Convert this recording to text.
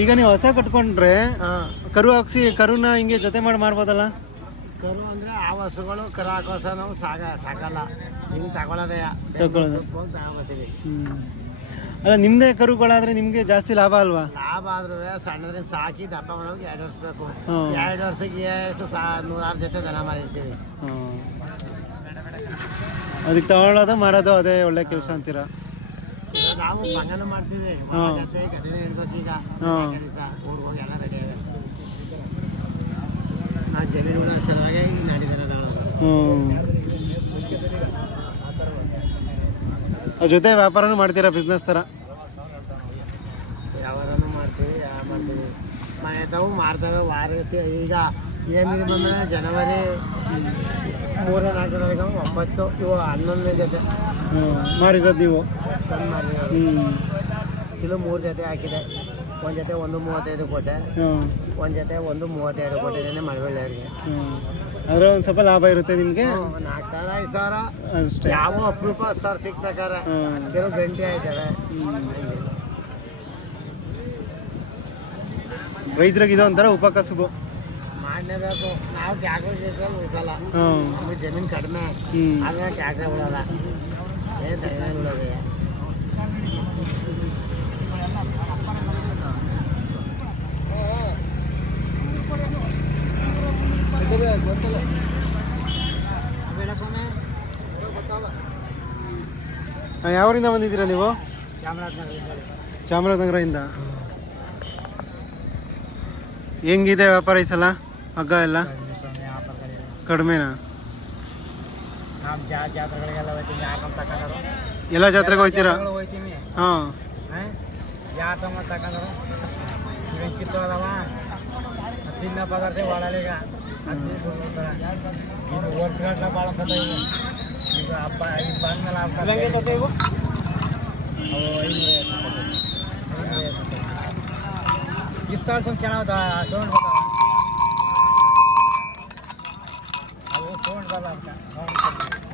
ಈಗ ನೀವು ಹೊಸ ಕಟ್ಕೊಂಡ್ರೆ ಕರು ಹಾಕ್ಸಿ ಕರುನ ಹಿಂಗೆ ಜೊತೆ ಮಾಡಿ ಮಾಡ್ಬೋದಲ್ಲ ಕರು ಅಂದ್ರೆ ಆ ಹಸುಗಳು ಕರು ಹಾಕೋಸ ನಾವು ಸಾಗ ಸಾಕಲ್ಲ ಹಿಂಗೆ ತಗೊಳ್ಳೋದೇ ತಗೊಳ್ಳೋದು. ತಗೊಬತ್ತೀವಿ ಹ್ಮ್. ಅಲ್ಲ ನಿಮ್ದೇ ಕರುಗಳಾದ್ರೆ ನಿಮ್ಗೆ ಜಾಸ್ತಿ ಲಾಭ ಅಲ್ವಾ ಲಾಭ ಆದ್ರೂ ಸಣ್ಣದ್ರಿಂದ ಸಾಕಿ ದಪ್ಪ ಮಾಡೋಕೆ ಎರಡು ವರ್ಷ ಬೇಕು ಹ್ಮ್. ಎರಡು ವರ್ಷಕ್ಕೆ ಎಷ್ಟು ಸಾ ನೂರಾರು ಜೊತೆ ದನ ಮಾರಿರ್ತೀವಿ ಹ್ಮ್. ಅದಕ್ಕೆ ತಗೊಳ್ಳೋದು ಮಾರೋದು ಅದೇ ಒಳ್ಳೆ ಕೆಲಸ ಅಂತೀರಾ ನಾವು ಈಗ. ಕೆಲಸ ಊರಿಗೆ ಹೋಗಿ ಎಲ್ಲ ರೆಡಿ ಆಗ ಆ ಜಮೀನುಗಳ ಸಲುವಾಗಿ ಈಗ ನಡೀತಾರೆ ಜೊತೆ ವ್ಯಾಪಾರನೂ ಮಾಡ್ತೀರಾ ಬಿಸ್ನೆಸ್ ಥರ? ಯಾವಾರನು ಮಾಡ್ತೀವಿ ಯಾವ ಮಾಡ್ತೀವಿ. ಮನೆ ತಾವು ಮಾರ್ತವೆ ವಾರಕ್ಕೆ ಈಗ ಏನಿದೆ ಬಂದರೆ ಜನವರಿ ಮೂರನೇ ನಾಲ್ಕನೇ ಒಂಬತ್ತು ಇವು ಹನ್ನೊಂದನೇ ಜೊತೆ ಮಾಡಿರೋದು ಮಾರಿರೋದು ನೀವು? ತಂದು ಕಿಲೋ ಮೂರು ಜೊತೆ ಹಾಕಿದೆ. ಒಂದು ಜೊತೆ ಒಂದು ಮೂವತ್ತೈದು ಕೊಟ್ಟೆ. ಒಂದು ಜೊತೆ ಒಂದು ಮೂವತ್ತೆರಡು ಕೊಟ್ಟಿದ್ದೇನೆ ಮಳವಳ್ಳಿಯವ್ರಿಗೆ ಅದ್ರ ಒಂದು ಸ್ವಲ್ಪ ಲಾಭ ಇರುತ್ತೆ ನಿಮಗೆ? ನಾಲ್ಕು ಸಾವಿರ ಐದು ಸಾವಿರ. ಅಷ್ಟೇ. ಯಾವ ಅಪರೂಪ ಸರ್ ಸಿಗ್ಬೇಕಾರೆ ಪ್ರಕಾರ ಕೆಲವು ಗಂಟೆ ಆಯ್ತವೆ. ರೈತರಿಗೆ ಇದು ಒಂಥರ ಉಪಕಸಬು ಮಾಡಲೇಬೇಕು. ನಾವು ಟ್ಯಾಕ್ಟರ್ ಜೊತೆ ಉಳಿಸಲ್ಲ. ನಮಗೆ ಜಮೀನು ಕಡಿಮೆ. ಆದ್ರೆ ಟ್ಯಾಕ್ಟ್ರೆ ಉಳಲ್ಲ. ಆ, ಯಾವರಿಂದ ಬಂದಿದ್ದೀರಾ ನೀವು? ಚಾಮರಾಜನಗರ ಚಾಮರಾಜನಗರದಿಂದ. ಹೆಂಗಿದೆ ವ್ಯಾಪಾರ ಈ ಸಲ? ಹಗ್ಗ ಎಲ್ಲ? ಸ್ವಾಮಿ ಕಡಿಮೆನಾ? ಎಲ್ಲ ಜಾತ್ರೆಗೆ ಹೋಗ್ತೀರಾ? ಹೋಯ್ತೀನಿ ಹಾಂ. ಯಾರು ತಿನ್ನ ಪದಾರ್ಥ ಒಳಗೆ ಈಗ ಸುಂದರ ವರ್ಷಗಟ್ಲೆ ಭಾಳ ಇವು ಈಗ ಹಬ್ಬ ಈಗ ಬಂದ್ಮೇಲೆ ಹಬ್ಬ ಇವು? ಅವು ಐನೂರ ಚೆನ್ನಾಗದ ಸೌಂಡ್ ಅವು ಸೌಂಡ್ ಸೌಂಡ್